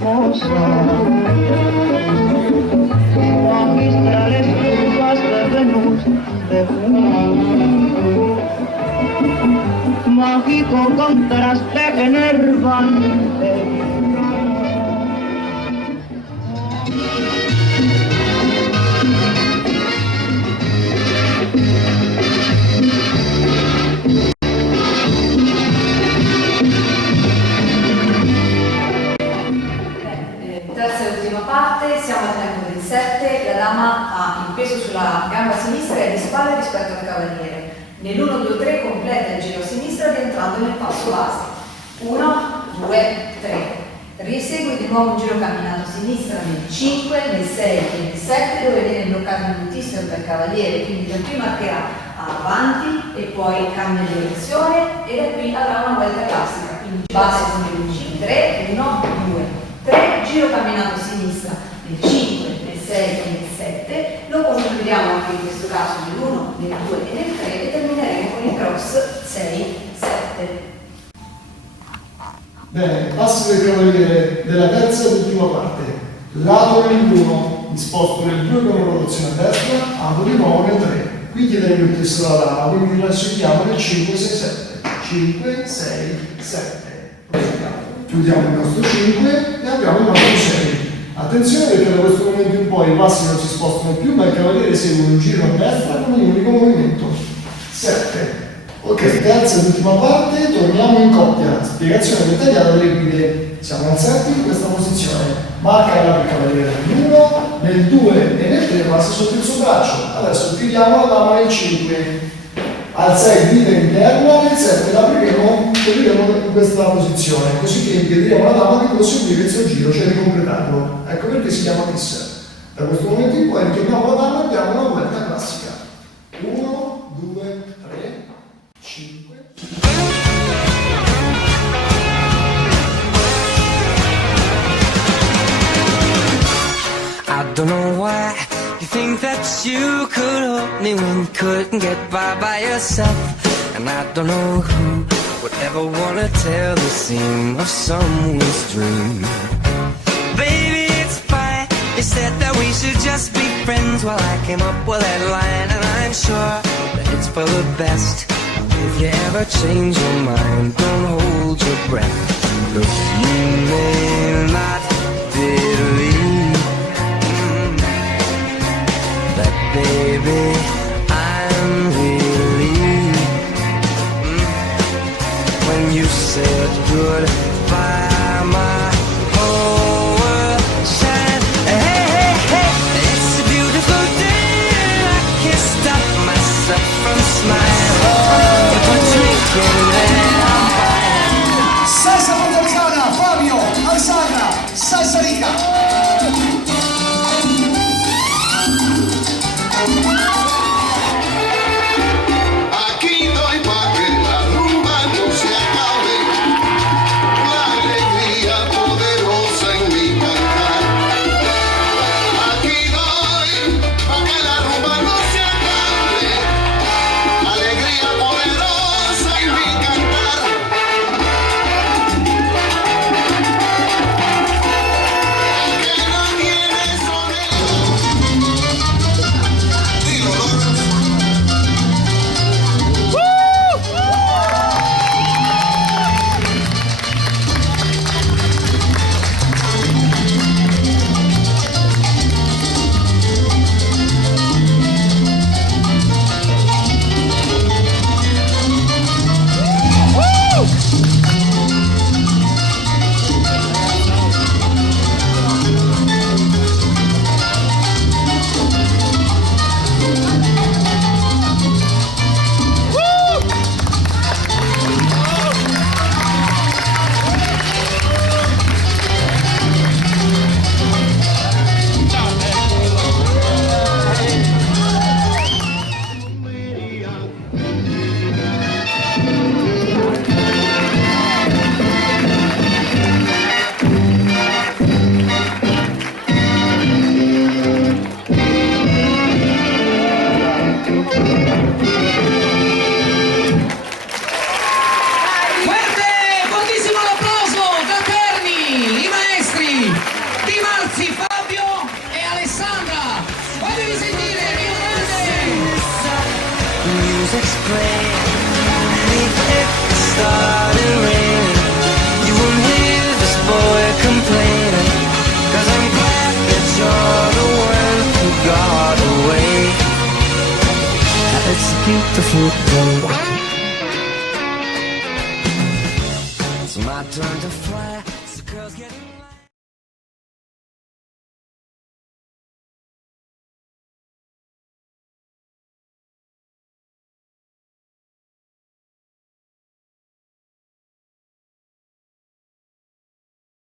hermosa, magistrales curvas de Venus de junio, mágico contraste enervante. Terza e ultima parte, siamo al tempo del 7, la dama ha il peso sulla gamba sinistra e di spalle rispetto al cavaliere. Nell'1-2-3 completa il giro a sinistra rientrando nel passo base. 1, 2, 3. Risegui di nuovo un giro camminato a sinistra nel 5, nel 6 e nel 7 dove viene bloccato il multissimo per cavaliere, quindi da qui marcherà avanti e poi cambia direzione e da qui avrà una vuelta classica, quindi base come 3, 1, 2, 3, giro camminato a sinistra nel 5, nel 6 e nel 7, lo concludiamo anche in questo caso nell'1, nel 2 e nel 3 e termineremo con il cross 6, 7. Bene, passo del cavaliere della terza e ultima parte. Lato nell'1, disposto nel 2 con una rotazione a destra, apro di nuovo nel 3. Qui chiederemo il testo alla dama, quindi la scegliamo nel 5, 6, 7. 5, 6, 7. Chiudiamo il nostro 5 e apriamo il nostro 6. Attenzione perché da questo momento in poi i passi non si spostano più, ma il cavaliere segue un giro a destra con un unico movimento. 7. Ok, terza e ultima parte, torniamo in coppia. Spiegazione dettagliata delle guide. Siamo al 7 in questa posizione. Marca la per cavaliere nell'1, nel 2 e nel 3 passa sotto il suo braccio. Adesso tiriamo la dama nel 5. Al 6 guida interna, nel 7 l'apriremo in questa posizione, così che impediremo alla dama di proseguire il suo giro, cioè di completarlo. Ecco perché si chiama miss. Da questo momento in poi richiamiamo la dama e abbiamo una vuelta classica. 1, 2, 3, 5. I don't know why you think that you could help me when you couldn't get by yourself. And I don't know who would ever wanna tell the seam of someone's dream. Baby, it's fine. You said that we should just be friends. Well, I came up with that line, and I'm sure that it's for the best. If you ever change your mind, don't hold your breath. Look, you may not believe that, baby, I'm relieved when you said goodbye. My whole world shined. Hey, hey, hey, it's a beautiful day. I can't stop myself from smiling. If I'm drinking, then I'm fine. Salsa Portorzana, Fabio, Alessandra, salsa rica. started raining, you won't hear this boy complaining, 'cause I'm glad that you're the one who got away. It's a beautiful thing.